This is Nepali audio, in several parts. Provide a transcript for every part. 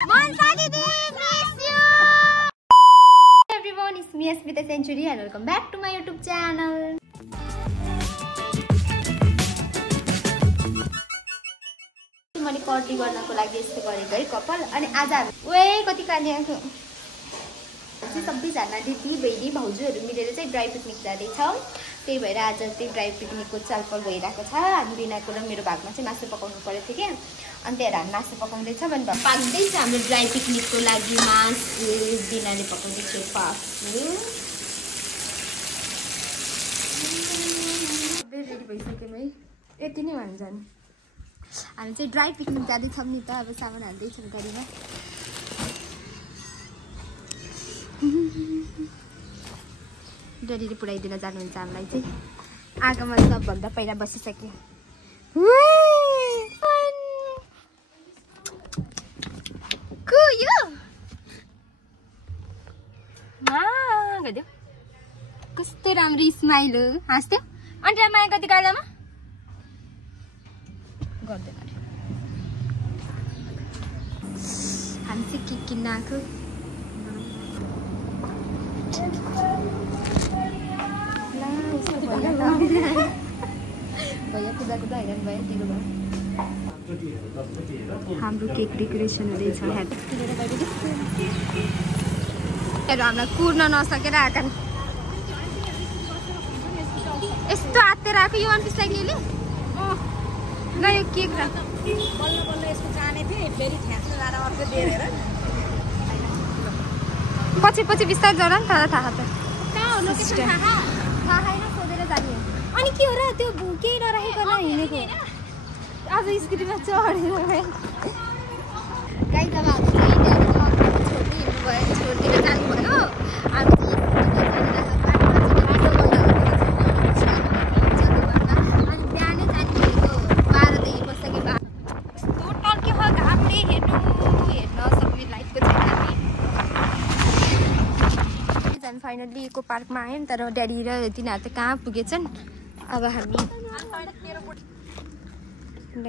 Everyone, it's me Smita Century and welcome back to my YouTube channel. मैले कर्ली गर्नको लागि यस्तो गरेको है कपाल अनि आज ओए कति काली आको चाहिँ सबैजना दिदी बहिनी भाउजूहरु मिलेर चाहिँ ड्राई पिकनिक जाँदै छौं त्यही भएर आज चाहिँ ड्राई पिकनिकको चालपल भइराको छ अनि बिनाको र मेरो भागमा चाहिँ मासु पकाउनु पर्यो थियो के अनि त्यही हामी मासु पकाउँदै छ भने पाक्दै छ हाम्रो ड्राई पिकनिकको लागि मासु बिनाले पकाउँदै छ पाक्छु रेडी भइसक्यो है यति नै भन्छ नि हामी चाहिँ ड्राई पिकनिक जाँदै छौं नि त अब सामान हाल्दै छौं गाडीमा डडीले पुराइदिन जानुहुन्छ हामीलाई चाहिँ आगोमा सबभन्दा पहिला बसिसक्यो कस्तो राम्रो स्माइल हो हाँस्थ्यो अनि माया कति कालामा गर्दैन हामी चाहिँ के किन्न आएको भैया पूजा कुदा हैरान भयो तिरो भयो हाम्रो केक डेकोरेसन हुँदैछ हेर हामीलाई कुर्न नसकेर आएका यस्तो आत्तेर आएको यो वान पिसलाई केले ल यो केक र बल्ल बल्ल यसको जाने थिए फेरि ठ्यास्न जाँदा अर्को दिएर पछि पछि बिस्तार जरा नि थाहा थाहा त कहाँ हो लोकेसन थाहा छैन सोधेर जाने अनि के हो र त्यो केही नराखेको हिँडेको आज स्कुटीमा चढेर गाई जब छोडिदिएर जानुभयो फाइनली इको पार्कमा आयौँ तर ड्याडी र तिनीहरू त कहाँ पुगेछन् अब हामी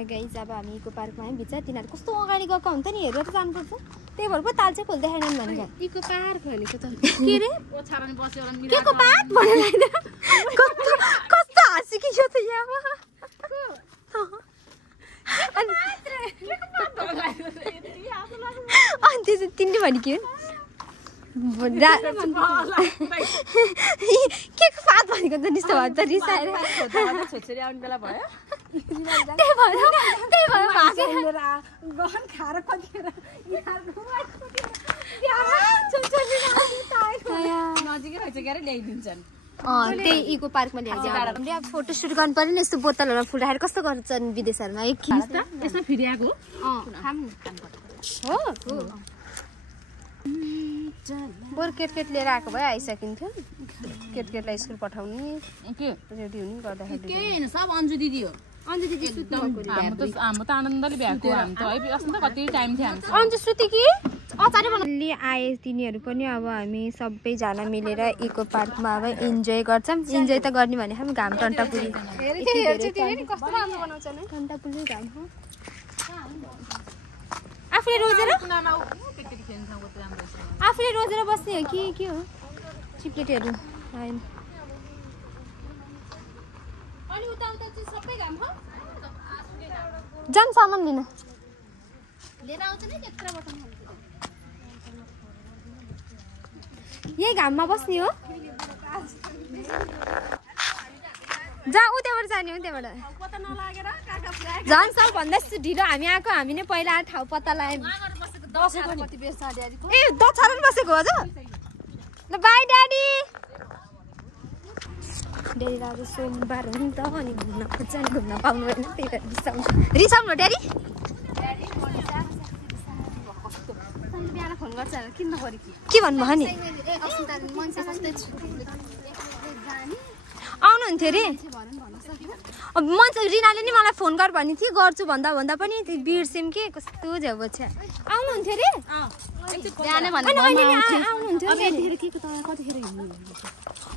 गाइज अब हामी इको पार्कमा आयौँ भित्र तिनीहरू कस्तो अगाडि गएको हुन्छ नि हेरेर त जानुपर्छ त्यही भएर पो ताल चाहिँ खोल्दै खाएनन् भनेको इको पार्क भनेको त के रे के को पार्क भनेर कस्तो हाँसी कि यो त यहाँ अनि त्यो चाहिँ तिनले भने के के फात भनेको त निस्तो भयो त रिसाएर छोरी आउने बेला भयो त्यही भएर गहन खाएर कतिखेर नजिकै रहेछ क्यारे ल्याइदिन्छन् त्यही इको पार्कमा ल्याइदिन्छ हामीले अब फोटो सुट गर्नु पर्यो नि यस्तो बोतलहरू फुल राखेर कस्तो गर्छन् विदेशहरूमा यसमा फेरि आएको हो बोर केटकेट लिएर आएको भए आइसकिन्थ्यो केटकेटलाई स्कुल पठाउने के रेडी हुने गर्दाखेरि के हैन सब अन्जु दिदी हो अन्जु दिदी एकदम हाम्रो त आनन्दले भ्याएको हामी त है अस्ति त कति टाइम थियो हामी अन्जु श्रुति कि अचार बनाउनु आए तिनीहरू पनि अब हामी सबैजना मिलेर इको पार्कमा अब इन्जोय गर्छौँ इन्जोय त गर्ने भने हामी घाम टन्टापुरी कस्तो राम्रो बनाउँछ नि टन्टापुरी घाम हो आफूले रोजेर बस्ने हो कि के हो चिप्लेटहरू आएन जान सामान लिन यही घाममा बस्ने हो जा उ त्यहाँबाट जाने हो त्यहाँबाट झन् सबभन्दा ढिलो हामी आएको हामी नै पहिला ठाउँ पत्ता लगायौँ ए दछारन बसेको हो ल बाई ड्याडी ड्याडी आज सोमबार हो नि त अनि घुम्न खोज्छ नि घुम्न पाउनु भएन त्यही भएर रिसाउनु ड्याडी बिहान फोन गर्छ किन्न पऱ्यो के भन्नुभयो नि आउनुहुन्थ्यो अरे मान्छे रिनाले नि मलाई फोन गर भन्ने थियो गर्छु भन्दा भन्दा पनि बिर्सेम के कस्तो झ्याउ छ आउनुहुन्थ्यो अरे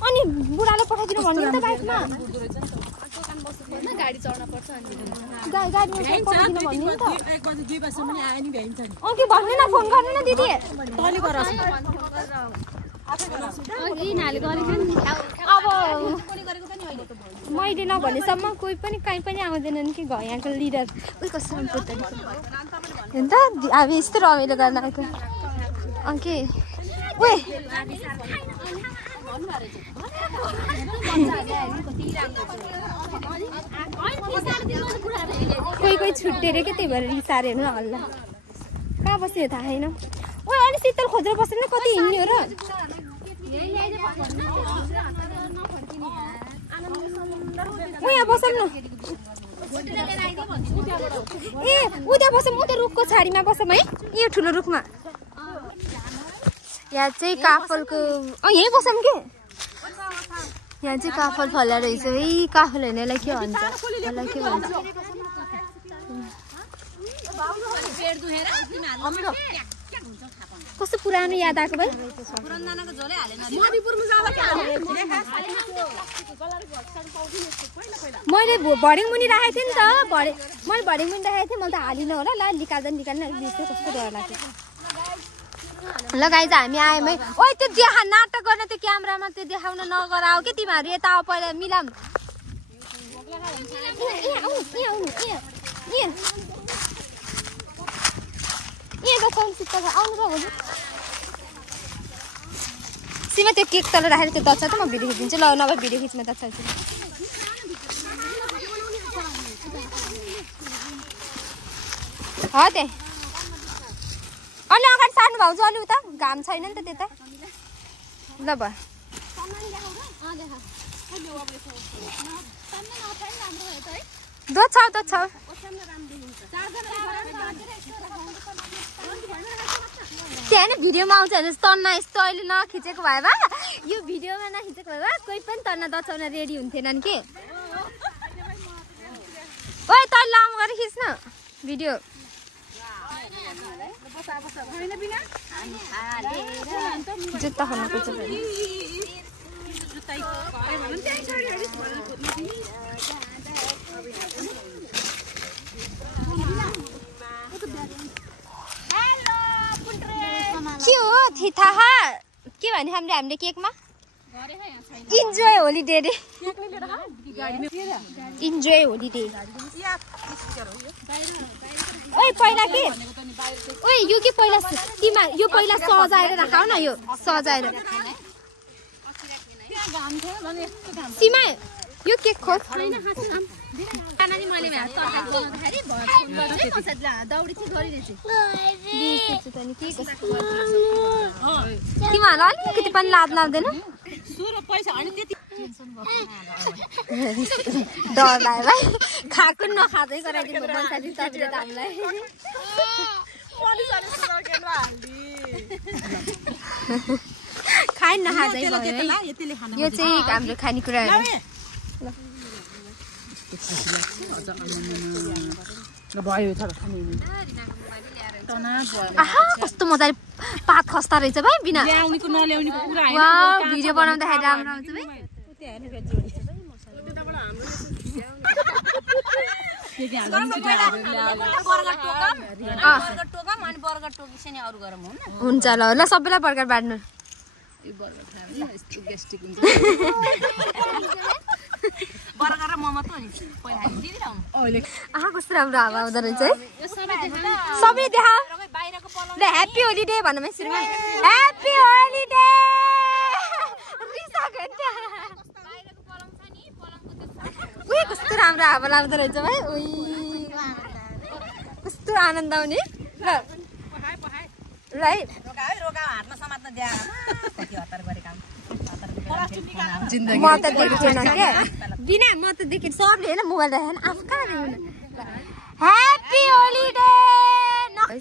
अनि बुढाले पठाइदिनु भन्नु त बाइकमा गाडी चढ्न पर्छ गाडीमा पठाइदिनु भन्नु नि त 1 बजे 2 बजेसम्म नि आए नि भ्याइन्छ नि ओके भन्नु न फोन गर्नु न दिदी तले गर अब मैले नभनेसम्म कोही पनि कहीँ पनि आउँदैनन् कि यहाँको लिडर उसको सम्पत्ति हेर्नु त अब यस्तो रमाइलो गर्न आएको के ओए कोही छुट्टेर के त्यही भएर रिसारे हेर्नु न हल्ला कहाँ बस्यो थाहा छैन ओए अनि शीतल खोजेर बसेर न कति हिँड्ने हो र यहाँ बसौँ न ए उता बसौँ उता रुखको छाडीमा बसौँ है यो ठुलो रुखमा यहाँ चाहिँ काफलको यहीँ बसौँ के यहाँ चाहिँ काफल फला रहेछ है काफल हेर्नेलाई के भन्छ यसलाई के भन्छ कस्तो पुरानो याद आएको भाइ मैले भर्याङ मुनि राखेको थिएँ नि त मैले भर्याङ मुनि राखेको थिएँ मैले त हालिनँ होला ल निकाल्दा कस्तो डर लाग्यो ल गाइज हामी आयौँ है ओइ त्यो नाटक गर्न त्यो क्यामेरामा त्यो देखाउन नगराऊ के तिमीहरू यता आऊ पहिला मिलाम सीमा त्यो केक तल राखेर त्यो दच्छ त म भिडियो खिचिदिन्छु ल नभए भिडियो खिच्न दच्छ हो त्यही अलि अगाडि सार्नु भाउजू अलि उता घाम छैन नि त त्यता ल भयो दोछ त्यहाँ नि भिडियोमा आउँछ हेर्नुहोस् तन्ना यस्तो अहिले नखिचेको भए भए यो भिडियोमा नखिचेको भए भए कोही पनि तन्ना दचाउन रेडी हुन्थेनन् के ओए तैँले लामो गरेर खिच्न भिडियो जुत्ता खोल्नुपर्छ के हो थाहा के भने हामीले केकमा इन्जोय होलिडे रे इन्जोय होलिडे ओइ पहिला के ओइ यो के पहिला तिमा यो पहिला सजाएर राखाउ न यो सजाएर सीमा यो केक खोज तिमीहरूलाई अलिकति पनि लाज लाग्दैन डर लाग्यो भाइ खाएको नखाँदै गराइदिनु बन्साले तपाईँले त हामीलाई खाइ नखाँदै यो चाहिँ हाम्रो खानेकुराहरू कस्तो मजाले पात खस्ता रहेछ भाइ बिना भिडियो बनाउँदाखेरि राम्रो आउँछ भाइ हुन्छ ल ल सबैलाई बर्गर बाँड्नु कस्तो राम्रो हावा आउँदो रहेछ है सबै देखा ल ह्याप्पी होलिडे भनौँ है सुरुमा ह्याप्पी होलिडे उयो कस्तो राम्रो हावा लाग्दो रहेछ भाइ उही कस्तो आनन्द आउने ल राइट म त देखेको छैन क्या बिना म त देखेँ सबले होइन मोबाइल राखेन आफू कहाँ देख्नु ह्याप्पी होलिडे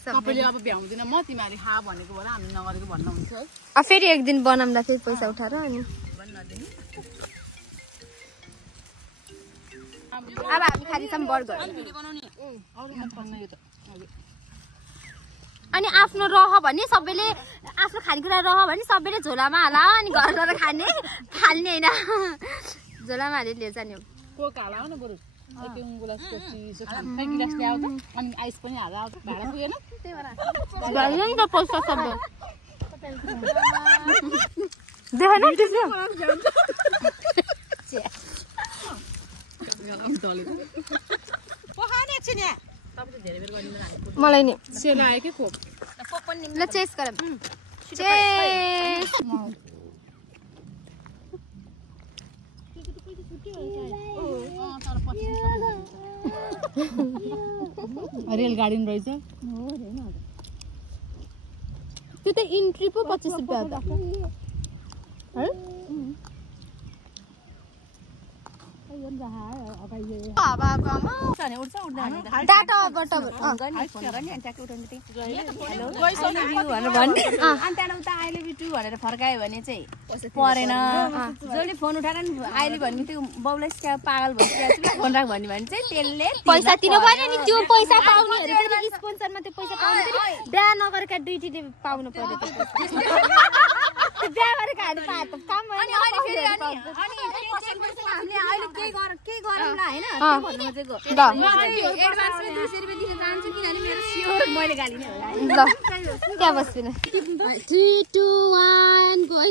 सबैले अब भ्याउँदिन म तिमीहरू खा भनेको भएर हामी नगरेको भन्न हुन्छ है फेरि एक दिन बनाउँदा फेरि पैसा उठाएर अनि अब हामी खाँदैछौँ बर्गर अनि आफ्नो रह भने सबैले आफ्नो खानेकुरा रह भने सबैले झोलामा हाल अनि घर गएर खाने फाल्ने होइन झोलामा हालेर लिएर जाने हो गुलासको चिसो खान्छ गिलास ल्याउ त अनि आइस पनि हाल्दा आउँछ भाडा पुगेन त्यही भएर गाइलन त पैसा शब्द देखेन त्यसले पखाने छ नि तपाईले धेरै बेर गर्दिन मलाई नि सेल आयो के खोप ल चेस गरौँ चेस रेलगाडी रहेछ त्यो त इन्ट्री पो 25 रुपैयाँ हो भनेर फर्कायो भने चाहिँ परेन जसले फोन उठाएर अहिले भन्ने त्यो बाउलाई पागल भइसकेको फोन राख भन्ने भने चाहिँ त्यसले पैसा तिर्नु पर्यो नि त्यो पैसा पाउनेहरु फेरि स्पोन्सरमा त्यो पैसा पाउनु फेरि बिहा नगरेका दुईटीले पाउनु पर्यो त्यो बिहा गरेका हामी पाए त काम अनि फेरि अनि हामीले अहिले के गरौँला हैन त्यो भन्नु खोजेको एडभान्समा 200 रुपैयाँ दिन चाहन्छु किनभने मेरो स्योर मैले गाली नै होला ल त्यहाँ बस्दिन 3 2 1 गो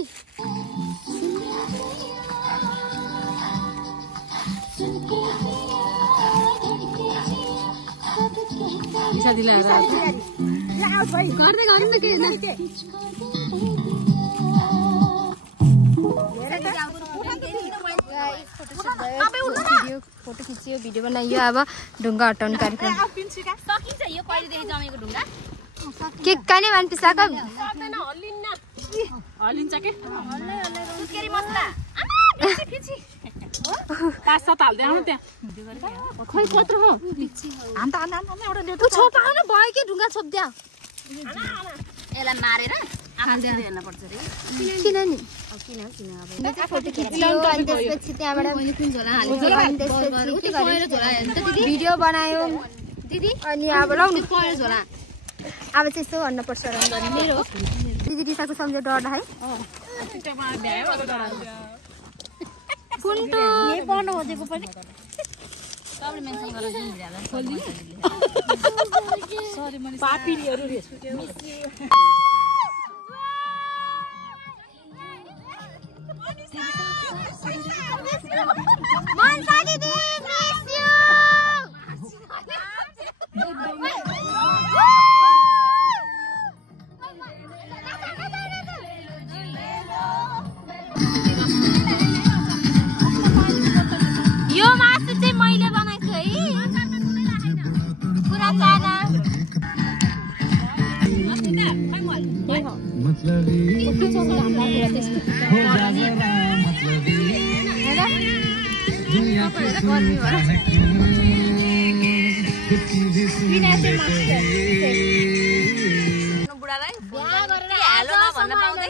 पैसा दिलाएर गर्दै गरौँ न के फोटो खिच्यो भिडियो बनाइयो अब ढुङ्गा हटाउने कार्यक्रम सकिन्छ यो कहिलेदेखि जमेको ढुङ्गा के काने मान पिसाको हल्लिन्छ के सुत्केरी मसला फिची 5-7 हाल्दै आउनु त्यहाँ खै कत्रो हो हान्ता एउटा त्यो छोपा न भयो के ढुङ्गा छोप्द्या यसलाई मारेर हाल्दै हेर्न पर्छ रे किन नि किन अब फोटो खिच्यो अनि त्यसपछि त्यहाँबाट मैले कुन झोला हालेको अनि त्यसपछि के गर्यो भिडियो बनायो दिदी अनि अब लाउनु कयो झोला अब चाहिँ यसो भन्नु पर्छ र मेरो दिदी दिसाको सम्झे डरला है कुन्टो यही बन्द खोजेको पनि सबले मेन्सन गरेर जुन सरी मैले पापीहरु यो मासु चाहिँ मैले बनाएको है पुरा चाना बुढालाई बिहा गरेर हेलो न भन्न पाउँदै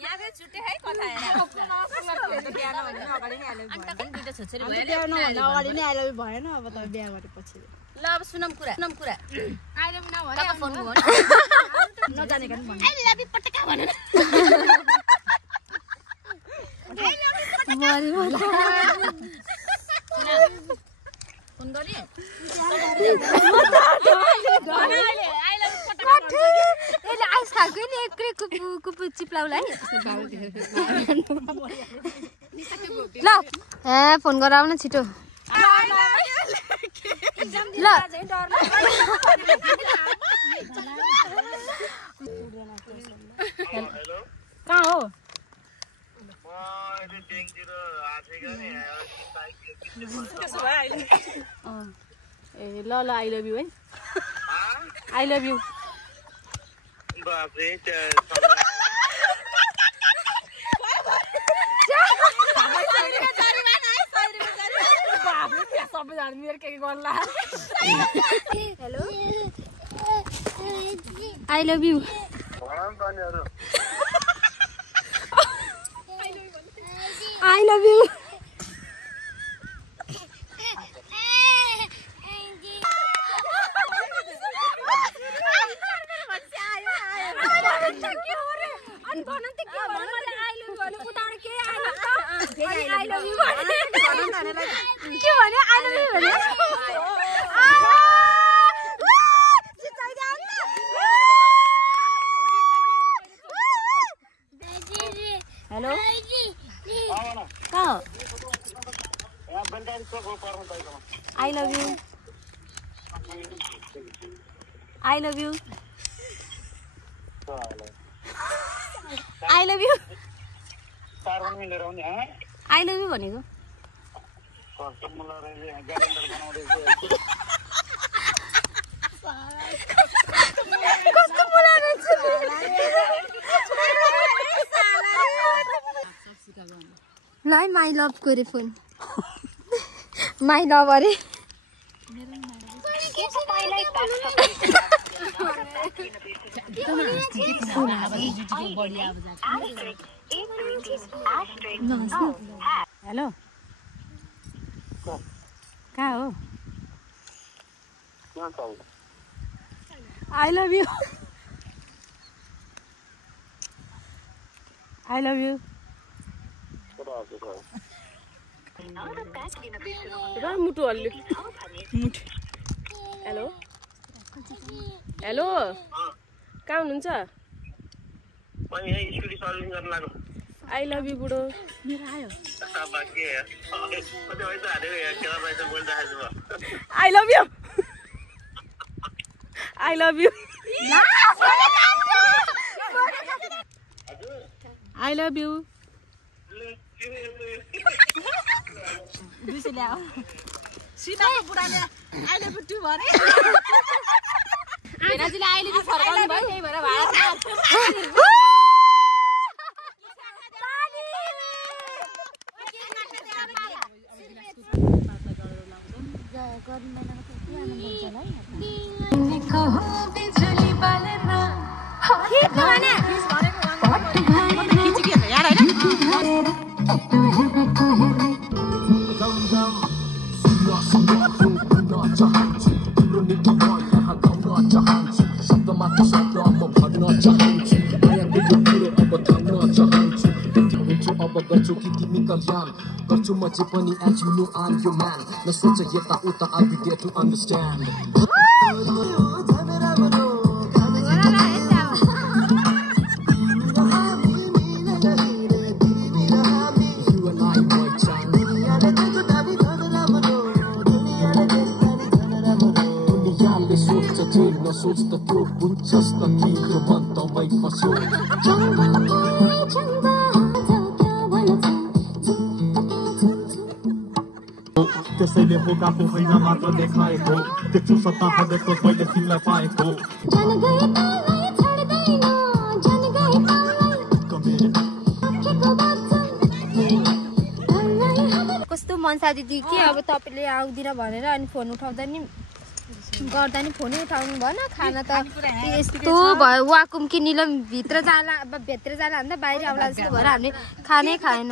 यहाँ गए छुट्टे है कथा हेर बिहा नभन्दा अगाडि नै हेलो भयो अनि दुईटा छोरी भयो बिहा नभन्दा अगाडि नै हेलो भएन अब त बिहा गरेपछि ल अब सुनम कुरा आइ लभ न भने फोन गर्नु नजानेका नि भन्नु आइ लभ पटका भन्नु फोन गरे यसले आइस खाएको नि एक्लै कुपु चिप्लाउलाई ल फोन गराउ न छिटो ल कहाँ हो ए ल आई लभ यु है आई लभ यु सबैजना मेरो के गर्ला hello I love you I love you I love you के भन्यो आई लभ यु भन्यो हेलो कहाँ I love you I love you I love you I love you भनेको ल माई लभ को फोन माई लभ अरे हेलो कहाँ हो I love you I love you मुटु हल्ल्यो हेलो हेलो कहाँ हुनुहुन्छ आई लभ यु बुढो मेरो आयो I love you I love you I love you सीताको बुढाले अहिले बुट्टु भने भेनाजीले अहिले चाहिँ फर्काउनु भयो त्यही भएर भाडा गर्छु म चाहिँ पनि as you know I'm your man नसोच यता उता I'll be there to understand दुनियाले सोच्छ जे नसोच त त्यो बुझ्छस् त तिम्रो मन तमै फस्यो त्यसैले बोकाको होइन मात्र देखाएको त्यो सत्ता पदेको मैले तिमीलाई पाएको कस्तो मनसा दिदी के अब तपाईँले आउँदिन भनेर अनि फोन उठाउँदा नि गर्दा नि फोनै उठाउनु भएन खाना त यस्तो भयो वाकुम कि निलम भित्र जाला अब भित्र जाला भन्दा बाहिर आउला जस्तो भएर हामीले खानै खाएन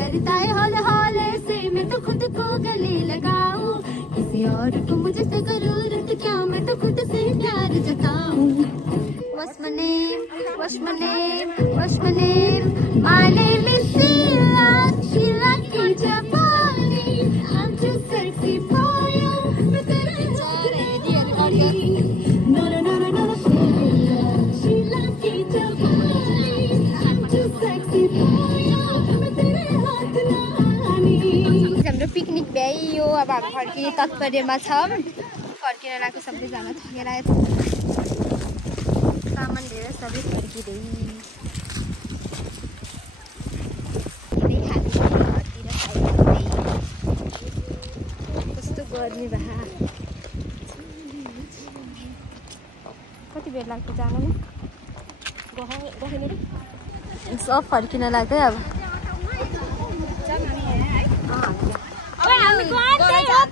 करता है हौले हौले से मैं तो खुद को गले लगाऊं किसी और को मुझसे जरूरत क्या मैं तो खुद से प्यार जताऊं What's my name? What's my name? What's my name? My name is Sheila Kijapani. I'm too sexy for you. No, no, no, no, no. Sheila Kijapani. I'm too sexy for you. हाम्रो पिकनिक भ्याइयो अब हामी फर्किने तत्पर्यमा छौँ फर्केर लगाएको सबैजना थकेर आयो सामान लिएर सबै फर्किँदै कस्तो गर्मी भए कति बेर लाग्छ जानुमा सब फर्किन लाग्दै अब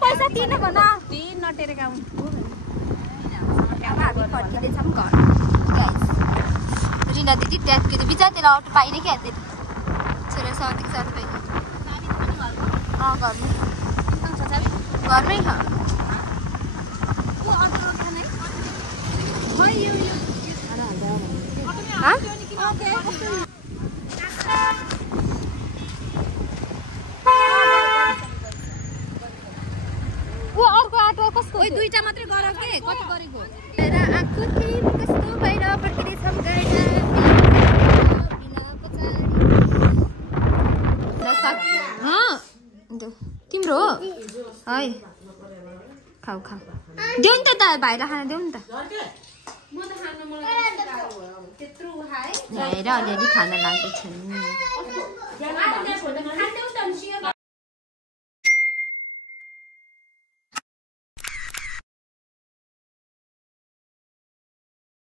पैसा तिर्नु भन तीन नटेरेका रिना दिदी त्यहाँ बिचातिर अटो पाइने क्या त्यति छोरा साउथी साउथ पाइ घरमै छ अर्को आटो कस्तो दुईटा मात्रै गर के कति गरेको आएको थिएँ कस्तो भएर फर्किँदैछौँ तिम्रो हो है खाऊ खाऊ देऊ नि त भाइलाई खाना देऊ नि त भाइर अलिअलि खाना लाग्दैछ